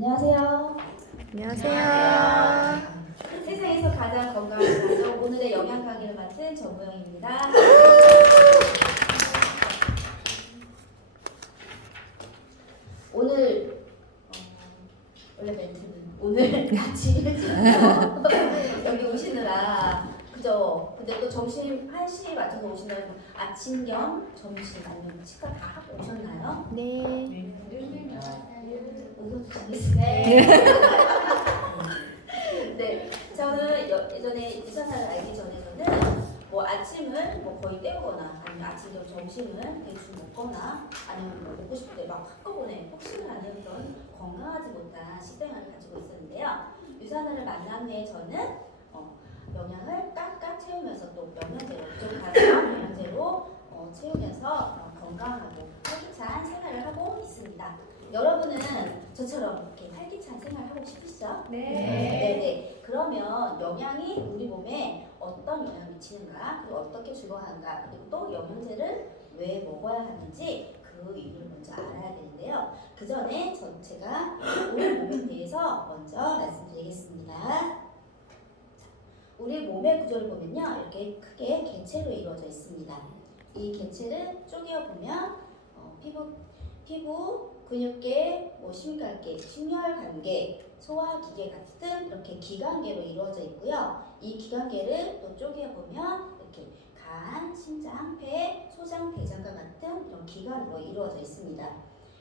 안녕하세요. 안녕하세요. 세상에서 가장 건강한 가족 오늘의 영양 강의를 맡은 정우영입니다. 오늘 원래 멘트는 오늘 아침 일찍부터 여기 오시느라 그죠? 근데 또 점심 1시에 맞춰서 오신다면 아침 겸 점심 아니면 식사 다 하고 오셨나요? 네. 웃어주시겠어요? 네, 저는 예전에 유산화를 알기 전에는 뭐 아침을 뭐 거의 때우거나 아니면 아침 겸 점심을 대충 먹거나 아니면 뭐 먹고 싶을 때 막 한꺼번에 폭식을 안 했던 건강하지 못한 식생활을 가지고 있었는데요. 유산화를 만난 후에 저는 영양을 깍깍 채우면서 또 영양제로 부족한 영양제로 채우면서 건강하고 활기찬 생활을 하고 있습니다. 여러분은 저처럼 이렇게 활기찬 생활을 하고 싶으시죠? 네. 그러면 영양이 우리 몸에 어떤 영향을 미치는가, 그리고 어떻게 적용하는가, 그리고 또 영양제를 왜 먹어야 하는지 그 이유를 먼저 알아야 되는데요. 그 전에 제가 우리 몸에 대해서 먼저 말씀드리겠습니다. 우리 몸의 구조를 보면요, 이렇게 크게 개체로 이루어져 있습니다. 이 개체를 쪼개어 보면 피부, 근육계, 심갈계, 심혈관계, 소화기계 같은 이렇게 기관계로 이루어져 있고요. 이 기관계를 또 쪼개어 보면 이렇게 간, 심장, 폐, 소장, 대장과 같은 이런 기관으로 이루어져 있습니다.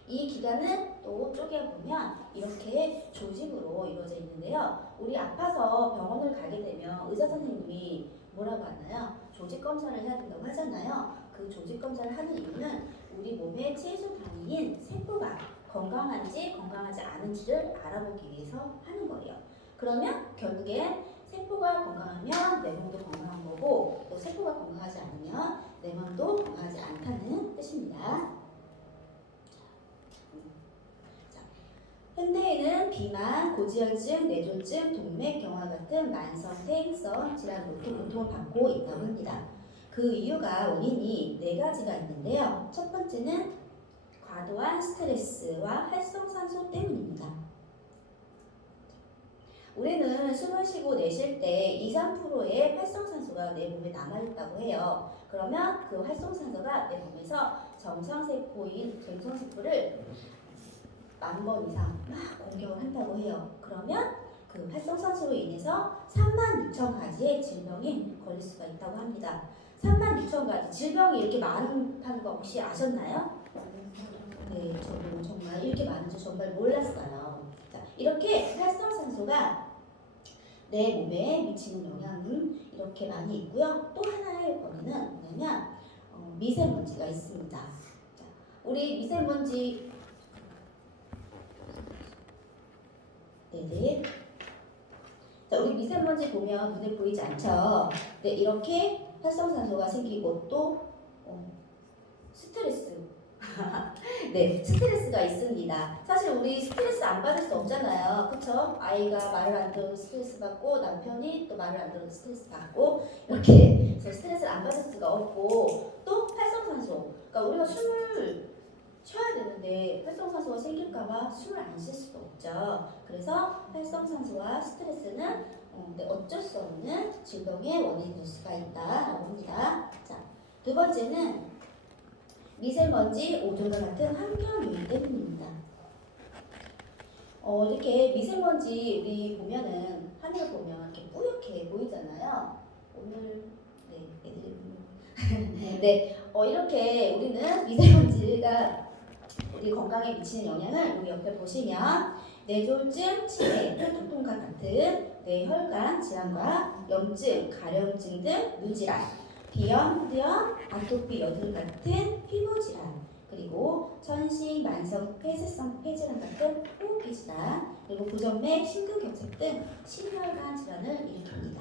이 기관은 또 쪼개어 보면 이렇게 조직으로 이루어져 있는데요. 우리 아파서 병원을 가게 되면 의사 선생님이 뭐라고 하나요? 조직 검사를 해야 된다고 하잖아요. 그 조직 검사를 하는 이유는 우리 몸의 최소 단위인 세포가 건강한지 건강하지 않은지를 알아보기 위해서 하는 거예요. 그러면 결국엔 세포가 건강하면 내 몸도 건강한 거고, 또 세포가 건강하지 않으면 내 몸도 건강하지 않다는 뜻입니다. 현대에는 비만, 고지혈증, 뇌졸중, 동맥경화 같은 만성 퇴행성 질환으로 고통을 받고 있다고 합니다. 그 이유가 원인이 4가지가 있는데요. 첫 번째는 과도한 스트레스와 활성산소 때문입니다. 우리는 숨을 쉬고 내쉴 때 2~3%의 활성산소가 내 몸에 남아있다고 해요. 그러면 그 활성산소가 내 몸에서 정상세포인 갱성세포를 10,000번 이상 막 공격을 한다고 해요. 그러면 그 활성산소로 인해서 36,000가지의 질병이 걸릴 수가 있다고 합니다. 36,000가지 질병이 이렇게 많다는 거 혹시 아셨나요? 네, 저도 정말 이렇게 많은 줄 정말 몰랐어요. 자, 이렇게 활성산소가 내 몸에 미치는 영향은 이렇게 많이 있고요. 또 하나의 원인은 뭐냐면 미세먼지가 있습니다. 자, 우리 미세먼지 네네. 자, 우리 미세먼지 보면 눈에 보이지 않죠? 네, 이렇게 활성산소가 생기고 또 스트레스. 네, 스트레스가 있습니다. 사실 우리 스트레스 안 받을 수 없잖아요. 그쵸? 아이가 말을 안 들어도 스트레스 받고, 남편이 또 말을 안 들어도 스트레스 받고, 이렇게 스트레스를 안 받을 수가 없고, 또 활성산소. 그러니까 우리가 숨을 쉬어야 되는데 활성산소가 생길까봐 숨을 안 쉴 수가 없죠. 그래서 활성산소와 스트레스는 어쩔 수 없는 질병의 원인이 될 수가 있다라고 합니다. 자, 두 번째는 미세먼지, 오존과 같은 환경 요인 때문입니다. 이렇게 미세먼지 우리 보면은 하늘 보면 이렇게 뿌옇게 보이잖아요. 오늘 애들이 네, 이렇게 우리는 미세먼지가 우리 건강에 미치는 영향을 여기 옆에 보시면 뇌졸중, 치매, 혈통통과 같은 뇌혈관 질환과 염증, 가려움증 등 뇌질환, 비염, 후두염, 아토피, 여드름 같은 피부 질환, 그리고 천식, 만성 폐쇄성 폐질환 같은 호흡기 질환, 그리고 부정맥, 심근경색 등 심혈관 질환을 일으킵니다.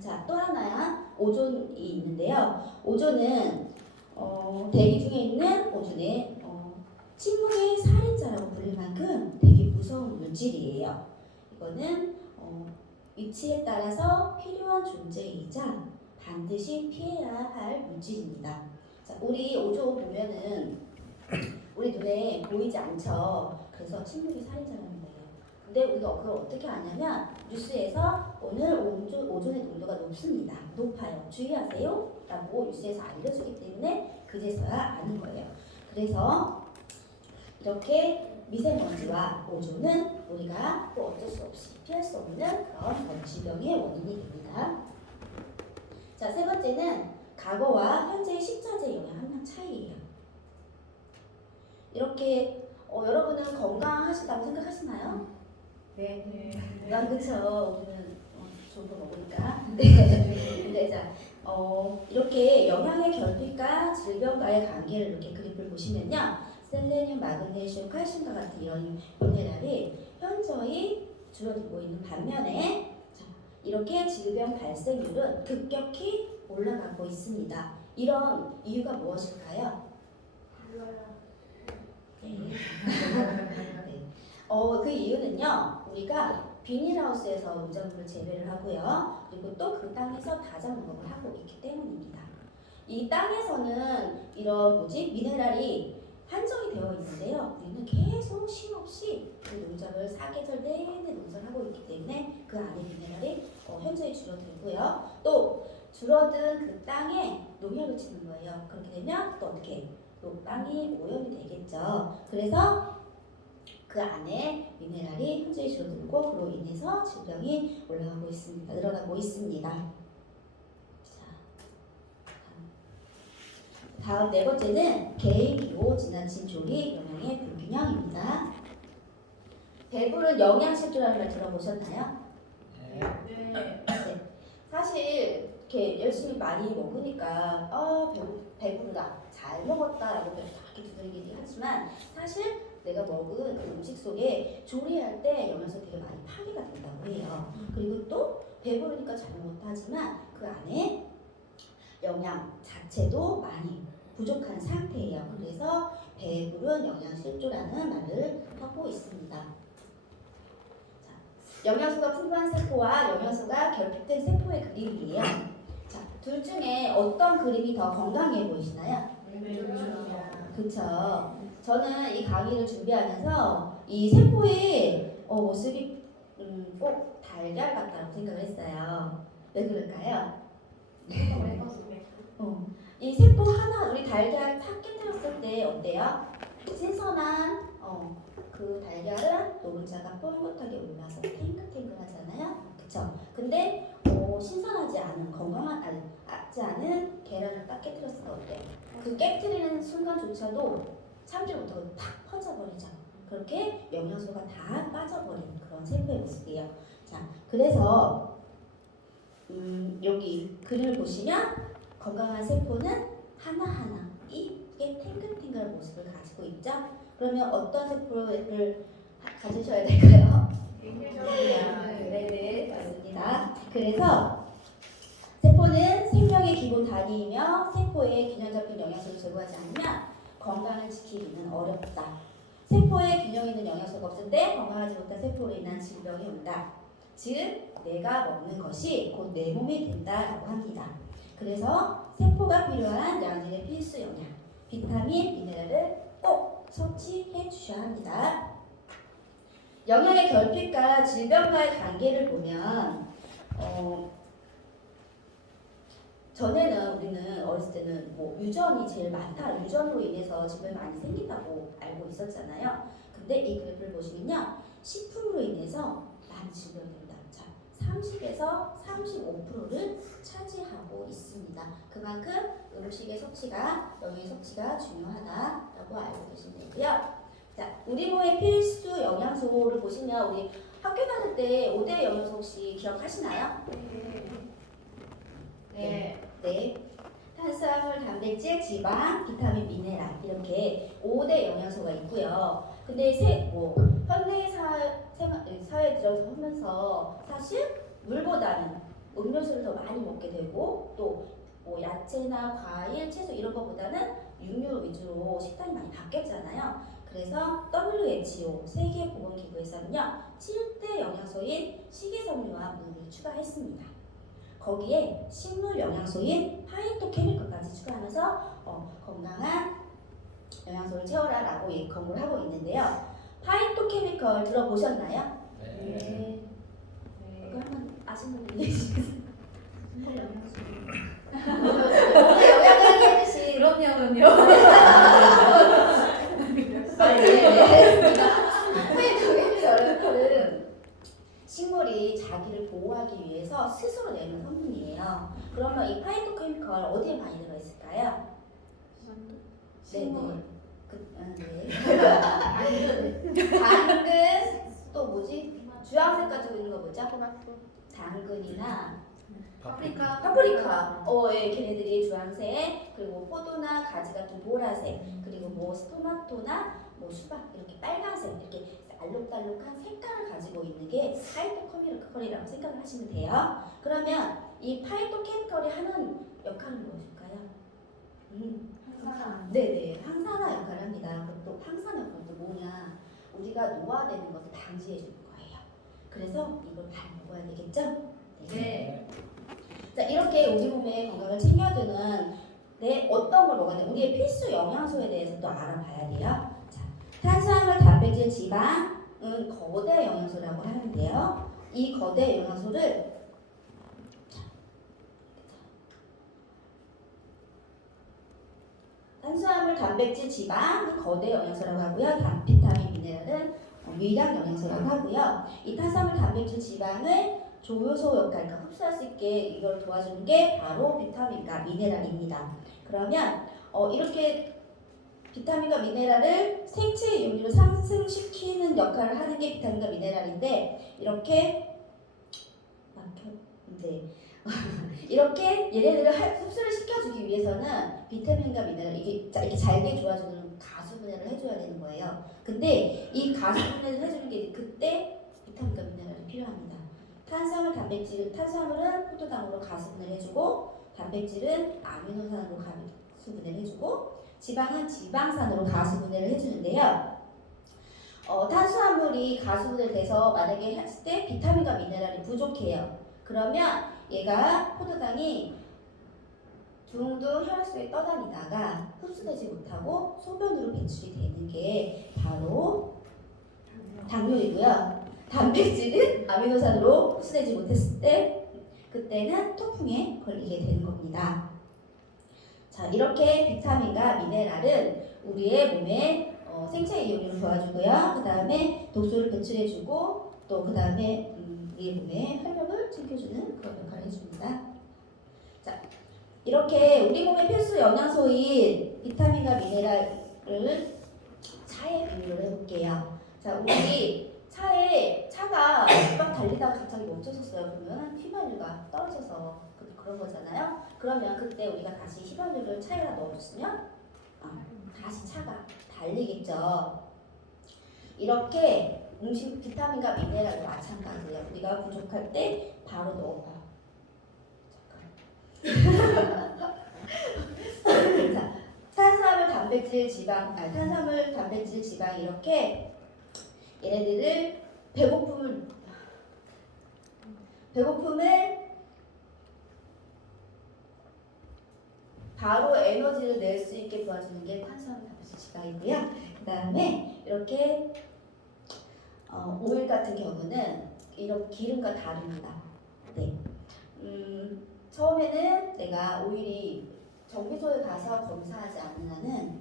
자, 또 하나 오존이 있는데요. 오존은 대기 중에 있는 오존의 침묵의 살인자라고 불릴 만큼 되게 무서운 물질이에요. 이거는 위치에 따라서 필요한 존재이자 반드시 피해야 할 물질입니다. 자, 우리 오존 보면은 우리 눈에 보이지 않죠. 그래서 침묵이 살인자라는 거예요. 근데 우리가 그걸 어떻게 아냐면 뉴스에서 오늘 오존의 농도가 높아요. 주의하세요. 라고 뉴스에서 알려주기 때문에 그제서야 아는 거예요. 그래서 이렇게 미세먼지와 오존은 우리가 또 어쩔 수 없이 피할 수 없는 그런 질병의 원인이 됩니다. 자, 세 번째는 과거와 현재의 식자재 영양 함량 차이예요. 이렇게 여러분은 건강하시다고 생각하시나요? 네. 난 그쵸. 우리는 좋은 거 먹으니까. 근데 자, 이렇게 영양의 결핍과 질병과의 관계를 이렇게 그래프를 보시면요. 셀레늄, 마그네슘, 칼슘과 같은 이런 미네랄이 현저히 줄어들고 있는 반면에 자, 이렇게 질병 발생률은 급격히 올라가고 있습니다. 이런 이유가 무엇일까요? 네. 네. 그 이유는요. 우리가 비닐하우스에서 농작물을 재배를 하고요. 그리고 또 그 땅에서 다자 농업을 하고 있기 때문입니다. 이 땅에서는 이런 미네랄이 한정이 되어 있는데요. 우리는 계속 쉼없이 그 농작을 사계절 내내 농사를 하고 있기 때문에 그 안에 미네랄이 현저히 줄어들고요. 또 줄어든 그 땅에 농약을 치는 거예요. 그렇게 되면 또 어떻게 또 땅이 오염이 되겠죠. 그래서 그 안에 미네랄이 현저히 줄어들고 그로 인해서 질병이 올라가고 있습니다. 늘어나고 있습니다. 다음 네 번째는 개인 기호, 지나친 조리, 영양의 불균형입니다. 배부른 영양실조라는 말 들어보셨나요? 네. 사실 이렇게 열심히 많이 먹으니까 배부르다, 잘 먹었다라고 그렇게 두들기긴 하지만 사실 내가 먹은 그 음식 속에 조리할 때 영양소 되게 많이 파괴가 된다고 해요. 그리고 또 배부르니까 잘 먹었다 하지만 그 안에 영양 자체도 많이 부족한 상태예요. 그래서 배부른 영양실조라는 말을 하고 있습니다. 자, 영양소가 풍부한 세포와 영양소가 결핍된 세포의 그림이에요. 자, 둘 중에 어떤 그림이 더 건강해 보이시나요? 그쵸. 저는 이 강의를 준비하면서 이 세포의 모습이 꼭 달걀 같다고 생각을 했어요. 왜 그럴까요? 이 세포 하나 우리 달걀 탁 깨뜨렸을 때 어때요? 신선한 그 달걀은 노른자가 뽀얗게 올라서 탱글탱글하잖아요. 그쵸? 근데 신선하지 않은 건강하지 않은 계란을 딱 깨뜨렸을 때 어때요? 그 깨뜨리는 순간조차도 참지 못하고 팍 퍼져버리죠. 그렇게 영양소가 다 빠져버린 그런 세포의 모습이에요. 자, 그래서 여기 그림을 보시면 건강한 세포는 하나하나 이게 탱글탱글한 모습을 가지고 있죠. 그러면 어떤 세포를 가지셔야 될까요? 네, 맞습니다. 그래서 세포는 생명의 기본 단위이며 세포에 균형 잡힌 영양소를 제공하지 않으면 건강을 지키기는 어렵다. 세포에 균형 있는 영양소가 없을 때 건강하지 못한 세포로 인한 질병이 온다. 즉, 내가 먹는 것이 곧 내 몸이 된다라고 합니다. 그래서 세포가 필요한 양질의 필수 영양, 비타민, 미네랄을 꼭 섭취해 주셔야 합니다. 영양의 결핍과 질병과의 관계를 보면 전에는 우리는 어렸을 때는 유전이 제일 많다. 유전으로 인해서 질병이 많이 생긴다고 알고 있었잖아요. 근데 이 그래프를 보시면요. 식품으로 인해서 많은 질병이 됩니다. 자, 30에서 35%를 차지하고 있습니다. 그만큼 음식의 섭취가, 영양의 섭취가 중요하다라고 알고 계시면 되고요. 자, 우리 몸의 필수 영양소를 보시면 우리 학교 다닐 때 5대 영양소 혹시 기억하시나요? 네. 탄수화물, 단백질, 지방, 비타민, 미네랄 이렇게 5대 영양소가 있고요. 근데 현대 사회에 들어서면서 사실 물보다는 음료수를 더 많이 먹게 되고 또 야채나 과일, 채소 이런 것보다는 육류 위주로 식단이 많이 바뀌었잖아요. 그래서 WHO 세계보건기구에서는요 7대 영양소인 식이섬유와 물을 추가했습니다. 거기에 식물 영양소인 파이토케미컬까지 추가하면서 건강한 영양소를 채워라라고 권고를 하고 있는데요. 파이토케미컬 들어보셨나요? 네. 그러면 아시는 분이 계시겠어요? 오늘 영양을 해주신 그럼요. 파이토케미컬은 식물이 자기를 보호하기 위해서 스스로 내는 성분이에요. 그러면 이 파이토케미컬 어디에 많이 들어있을까요? 식물. 당근 또 뭐지? 주황색 가지고 있는 거 뭐죠? 당근이나 파프리카. 예, 걔네들이 주황색, 그리고 포도나 가지 같은 보라색, 그리고 뭐 토마토나 뭐 수박 이렇게 빨간색 이렇게 알록달록한 색깔을 가지고 있는 게 파이토케미컬이라고 생각을 하시면 돼요. 그러면 이 파이토케미컬이 하는 역할은 무엇일까요? 네네, 항산화 역할을 합니다. 또 항산화 역할도 뭐냐? 우리가 노화되는 것을 방지해 주는 거예요. 그래서 이걸 잘 먹어야 되겠죠? 네. 자, 이렇게 우리 몸의 건강을 챙겨주는 어떤 걸 먹어야 돼? 우리의 필수 영양소에 대해서 또 알아봐야 돼요. 자, 탄수화물, 단백질, 지방은 거대 영양소라고 하는데요. 이 거대 영양소를 탄수화물, 단백질, 지방은 거대 영양소라고 하고요. 비타민, 미네랄은 미량 영양소라고 하고요. 이 탄수화물, 단백질, 지방을 조효소 역할, 그러니까 흡수할 수 있게 이걸 도와주는 게 바로 비타민과 미네랄입니다. 그러면 이렇게 비타민과 미네랄을 생체 이온으로 상승시키는 역할을 하는 게 비타민과 미네랄인데 이렇게 얘네들을 흡수를 시켜주기 위해서는 비타민과 미네랄 이렇게 잘게 좋아주는 가수분해를 해줘야 되는 거예요. 근데 이 가수분해를 해주는 게 그때 비타민과 미네랄이 필요합니다. 탄수화물은 포도당으로 가수분해를 해주고 단백질은 아미노산으로 가수분해를 해주고 지방은 지방산으로 가수분해를 해주는데요. 탄수화물이 가수분해돼서 만약에 했을 때 비타민과 미네랄이 부족해요. 그러면 얘가 포도당이 둥둥 혈액 속에 떠다니다가 흡수되지 못하고 소변으로 배출이 되는 게 바로 당뇨이고요. 단백질은 아미노산으로 흡수되지 못했을 때 그때는 통풍에 걸리게 되는 겁니다. 자, 이렇게 비타민과 미네랄은 우리의 몸에 생체 이온을 도와주고요. 그 다음에 독소를 배출해주고 또 그 다음에 우리의 몸에 활력을 챙겨주는 그런 역할을 해줍니다. 자, 이렇게 우리 몸의 필수 영양소인 비타민과 미네랄을 차에 비유를 해볼게요. 자, 우리 차가 막 달리다가 갑자기 멈춰섰어요. 그러면 휘발유가 떨어져서 그런 거잖아요. 그러면 그때 우리가 다시 휘발유를 차에다 넣어줬으면 다시 차가 달리겠죠. 이렇게 비타민과 미네랄도 마찬가지예요. 우리가 부족할 때 바로 넣어봐요. 자, 탄수화물, 단백질, 지방 이렇게 얘네들을 배고픔을 바로 에너지를 낼 수 있게 도와주는 게 탄수화물, 단백질, 지방이고요. 그 다음에 이렇게 오일 같은 경우는 이런 기름과 다릅니다. 네. 처음에는 내가 오일이 정비소에 가서 검사하지 않는 한은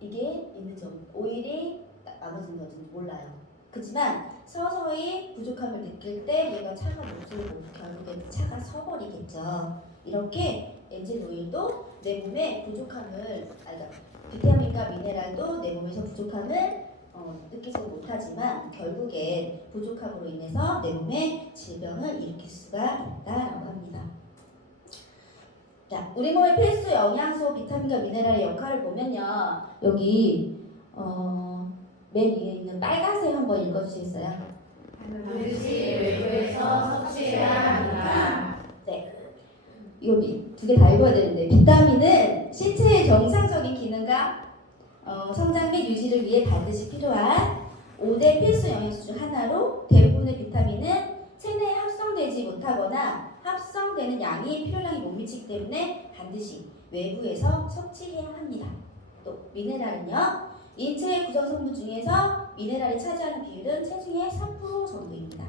이게 있는지 오일이 나머지는 어딘지 몰라요. 그렇지만 서서히 부족함을 느낄 때 얘가 차가 멈추고 결국엔 차가 서버리겠죠. 이렇게 엔진 오일도 내 몸에 부족함을 비타민과 미네랄도 내 몸에서 부족함을 느끼지 못하지만 결국엔 부족함으로 인해서 내 몸에 질병을 일으킬 수가 있다라고 합니다. 자, 우리 몸의 필수 영양소 비타민과 미네랄의 역할을 보면요. 여기 맨 위에 있는 빨간색 한번 읽어주시겠어요? 반드시 외부에서 섭취해야 합니다. 네. 이거 두 개 다 읽어야 되는데 비타민은 신체의 정상적인 기능과 성장 및 유지를 위해 반드시 필요한 5대 필수 영양소 중 하나로 대부분의 비타민은 체내에 합성되지 못하거나 합성되는 양이 필요량에 못 미치기 때문에 반드시 외부에서 섭취해야 합니다. 또 미네랄은요. 인체의 구성 성분 중에서 미네랄이 차지하는 비율은 체중의 3% 정도입니다.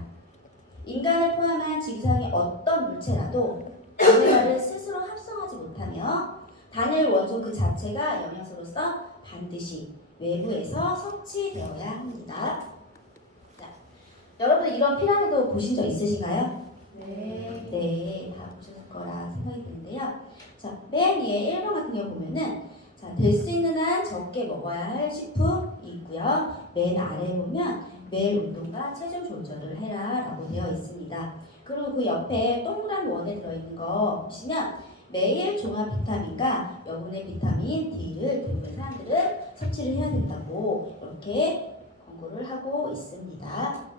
인간을 포함한 지구상의 어떤 물체라도 미네랄을 스스로 합성하지 못하며 단일 원소 그 자체가 영양소로서 반드시 외부에서 섭취되어야 합니다. 자, 여러분 이런 피라미드 보신 적 있으신가요? 네. 네, 다 보셨을 거라 생각이 드는데요. 자, 맨 위에 1번 같은 경우 보면은 자, 될 수 있는 한 적게 먹어야 할 식품이 있고요. 맨 아래에 보면 매일 운동과 체중 조절을 해라 라고 되어 있습니다. 그리고 그 옆에 동그란 원에 들어있는 거 보시면 매일 종합 비타민과 여분의 비타민 D를 대부분의 사람들은 섭취를 해야 된다고 이렇게 권고를 하고 있습니다.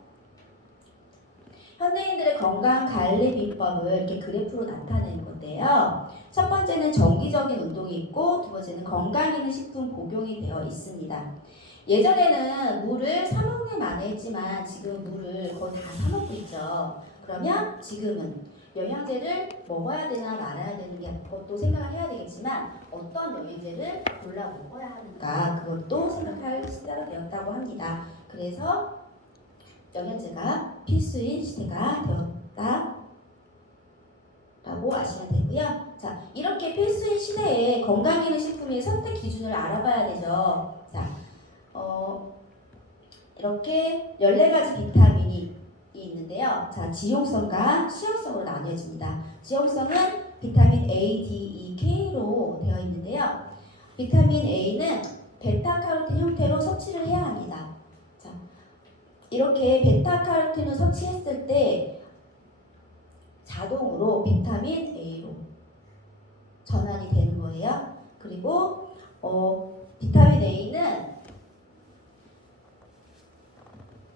현대인들의 건강 관리 비법을 이렇게 그래프로 나타내는 건데요. 첫 번째는 정기적인 운동이 있고 두 번째는 건강 있는 식품 복용이 되어 있습니다. 예전에는 물을 사 먹는 많이 했지만 지금 물을 거의 다 사 먹고 있죠. 그러면 지금은 영양제를 먹어야 되나 말아야 되는 게 그것도 생각을 해야 되겠지만 어떤 영양제를 골라 먹어야 하는가 그것도 생각할 시대가 되었다고 합니다. 그래서 영양제가 필수인 시대가 되었다 라고 아시면 되고요. 자, 이렇게 필수인 시대에 건강 있는 식품의 선택 기준을 알아봐야 되죠. 자, 이렇게 14가지 비타민이 있는데요. 자, 지용성과 수용성으로 나뉘어집니다. 지용성은 비타민 A, D, E, K로 되어 있는데요. 비타민 A는 베타카로틴 형태로 섭취를 해야 합니다. 자, 이렇게 베타카로틴을 섭취했을 때 자동으로 비타민 A로 전환이 되는 거예요. 그리고 비타민 A는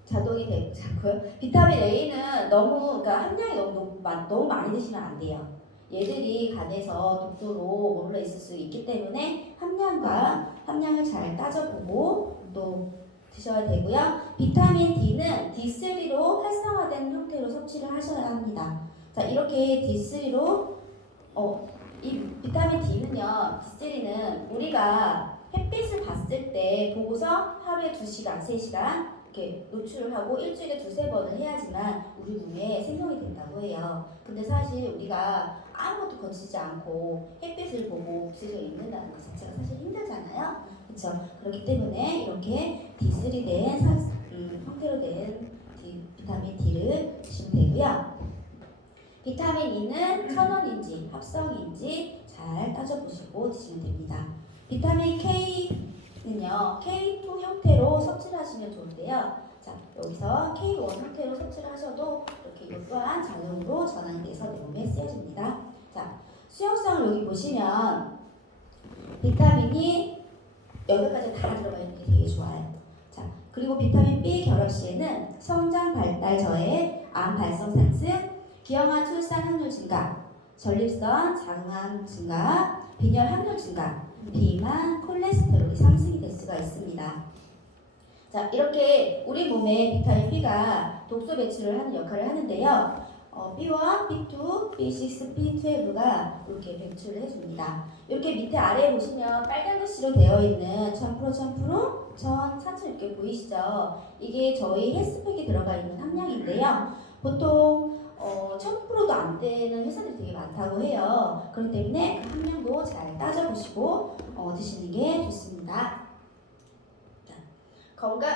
자동이 되고요. 비타민 A는 그러니까 함량이 너무 많이 드시면 안 돼요. 얘들이 간에서 독소로 머물러 있을 수 있기 때문에 함량을 잘 따져보고 또 드셔야 되고요. 비타민 D는 D3로 활성화된 형태로 섭취를 하셔야 합니다. 자, 이렇게 D3로 이 비타민 D는요. D3는 우리가 햇빛을 봤을 때 보고서 하루에 2시간, 3시간 이렇게 노출을 하고 일주일에 2-3번을 해야지만 우리 몸에 생성이 된다고 해요. 근데 사실 우리가 아무것도 거치지 않고 햇빛을 보고 옥시전을 입는다는 것 자체가 사실 힘들잖아요. 그렇죠? 그렇기 때문에 이렇게 D3 된 형태로 된 비타민 D를 드시면 되고요. 비타민 E는 천원인지 합성인지 잘 따져보시고 드시면 됩니다. 비타민 K는요, K2 형태로 섭취를 하시면 좋은데요. 자, 여기서 K1 형태로 섭취를 하셔도 이렇게 이것 또한 자동으로 전환이 돼서 내 몸에 쓰여집니다. 자, 수용성을 여기 보시면 비타민이 8가지 다 들어가 있는 게 되게 좋아요. 자, 그리고 비타민 B 결합 시에는 성장 발달 저해, 암 발성 상승, 기형아 출산 확률 증가, 전립선 자궁암 증가, 빈혈 확률 증가, 비만, 콜레스테롤이 상승이 될 수가 있습니다. 자, 이렇게 우리 몸에 비타민 B가 독소 배출을 하는 역할을 하는데요. B1, B2, B6, B12가 이렇게 배출을 해줍니다. 이렇게 밑에 아래에 보시면 빨간 글씨로 되어 있는 1000%, 1000, 이렇게 보이시죠? 이게 저희 헬스팩에 들어가 있는 함량인데요. 보통 1000%도 안 되는 회사들이 되게 많다고 해요. 그렇기 때문에 그 함량도 잘 따져보시고 드시는 게 좋습니다. 건강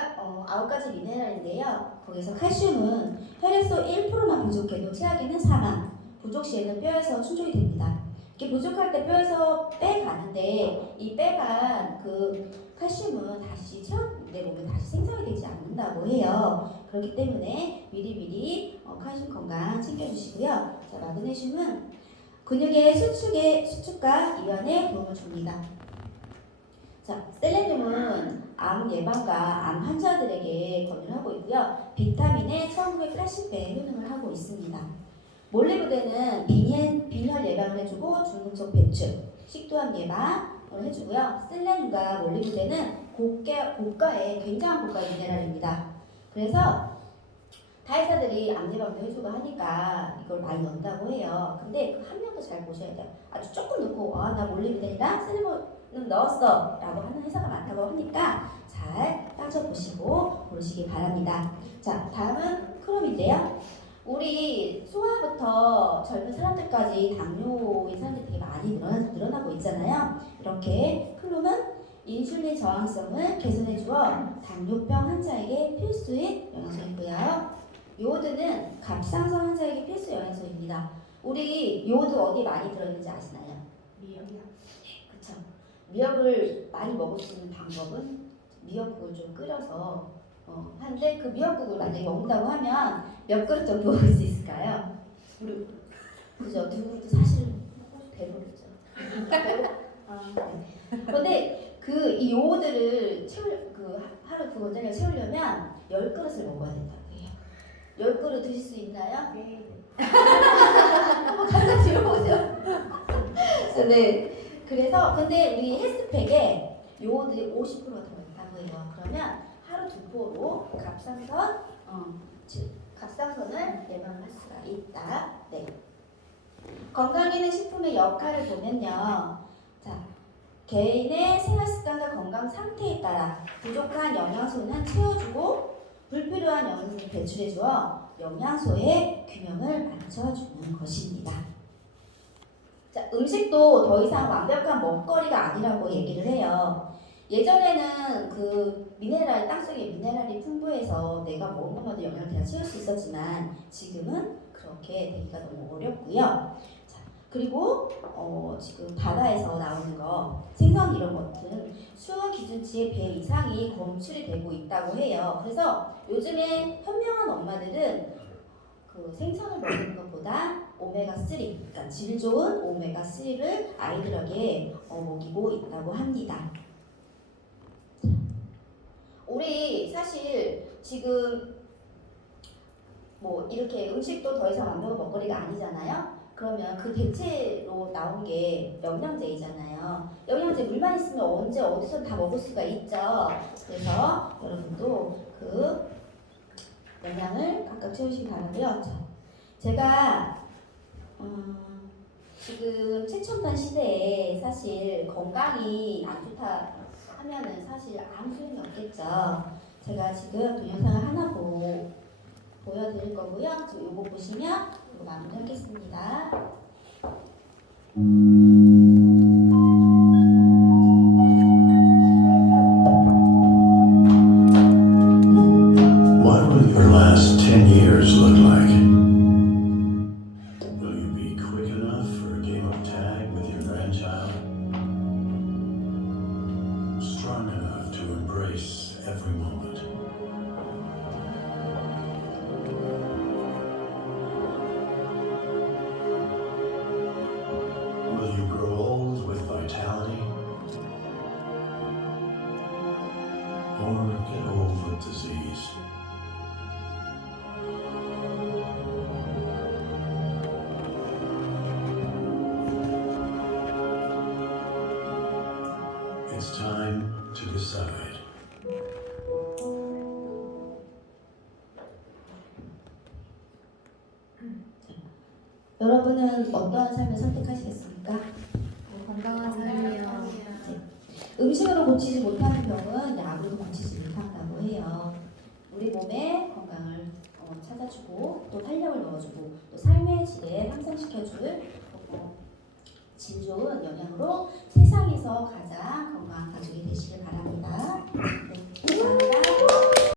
9가지 미네랄인데요. 거기서 칼슘은 혈액소 1%만 부족해도 체하기는 사망, 부족 시에는 뼈에서 충족이 됩니다. 이렇게 부족할 때 뼈에서 빼가는데 이 빼간 그 칼슘은 다시 내 몸에 다시 생성이 되지 않는다고 해요. 그렇기 때문에 미리미리 칼슘 건강 챙겨주시고요. 자, 마그네슘은 근육의 수축과 이완에 도움을 줍니다. 자, 셀레늄은 암 예방과 암 환자들에게 권유를 하고 있고요. 비타민의 1980배 효능을 하고 있습니다. 몰리브덴은 빈혈 예방을 해주고 중금속 배출, 식도암 예방을 해주고요. 셀레늄과 몰리브덴은 고가의 굉장한 고가의 미네랄입니다. 그래서 다이사들이 암 예방도 해주고 하니까 이걸 많이 넣는다고 해요. 근데 그 함량도 잘 보셔야 돼요. 아주 조금 넣고 나 몰리브덴이랑 셀레늄 넣었어 라고 하는 회사가 많다고 하니까 따져보시고 고르시기 바랍니다. 자, 다음은 크롬인데요. 우리 소아부터 젊은 사람들까지 당뇨인 사람들이 되게 많이 늘어나고 있잖아요. 이렇게 클롬은 인슐린 저항성을 개선해 주어 당뇨병 환자에게 필수인 영양소이고요. 요오드는 갑상선 환자에게 필수 영양소입니다. 우리 요오드 어디 많이 들어있는지 아시나요? 미역이요. 그쵸. 미역을 많이 먹을 수 있는 방법은 미역국을 좀 끓여서 한데 그 미역국을 만약에 먹는다고 하면 몇 그릇 정도 먹을 수 있을까요? 우리 그죠? 두 그릇도 사실은 배부르죠. 그런데 이 요오드를 하루 그 원장을 채우려면 10그릇을 먹어야 된다고 해요. 10그릇 드실 수 있나요? 네. 한번 가서 들어보죠. 네. 그래서 근데 우리 헬스팩에 요오드에 50%가 들어있다고 해요. 그러면 하루 2포로 갑상선을 예방할 수가 있다. 네. 건강기능 식품의 역할을 보면요. 자, 개인의 생활 습관과 건강 상태에 따라 부족한 영양소는 채워주고 불필요한 영양소는 배출해주어 영양소의 균형을 맞춰주는 것입니다. 자, 음식도 더 이상 완벽한 먹거리가 아니라고 얘기를 해요. 예전에는 그 미네랄, 땅속에 미네랄이 풍부해서 내가 먹은 것마다 영양을 다 채울 수 있었지만 지금은 그렇게 되기가 너무 어렵고요. 자, 그리고 지금 바다에서 나오는 거, 생선 이런 것들은 수은 기준치의 배 이상이 검출이 되고 있다고 해요. 그래서 요즘에 현명한 엄마들은 그 생선을 먹는 것보다 오메가3, 그러니까 질 좋은 오메가3를 아이들에게 먹이고 있다고 합니다. 우리 사실 지금 뭐 이렇게 음식도 더 이상 완벽한 먹거리가 아니잖아요. 그러면 그 대체로 나온 게 영양제이잖아요. 영양제 물만 있으면 언제 어디서 다 먹을 수가 있죠. 그래서 여러분도 그 영양을 각각 채우시기 바라고요. 제가 지금 최첨단 시대에 사실 건강이 안 좋다 하면은 사실 아무 소용이 없겠죠. 제가 지금 동영상을 하나 보여드릴 거고요. 지금 이거 보시면 이거 마무리하겠습니다. What will your last 10 years look like? Will you be quick enough for a game of tag with your grandchild? Strong enough to embrace every moment? Will you grow old with vitality? Or get old with disease? It's time to decide. 여러분은 어떠한 삶을 선택하시겠습니까? 건강한 삶이요. 음식으로 고치지 못하는 병은 약으로 고치지 못한다고 해요. 우리 몸의 건강을 찾아주고 또 탄력을 넣어주고 또 삶의 질에 향상시켜줄 질 좋은 영양으로 세상에서 가장 건강한 가족이 되시길 바랍니다.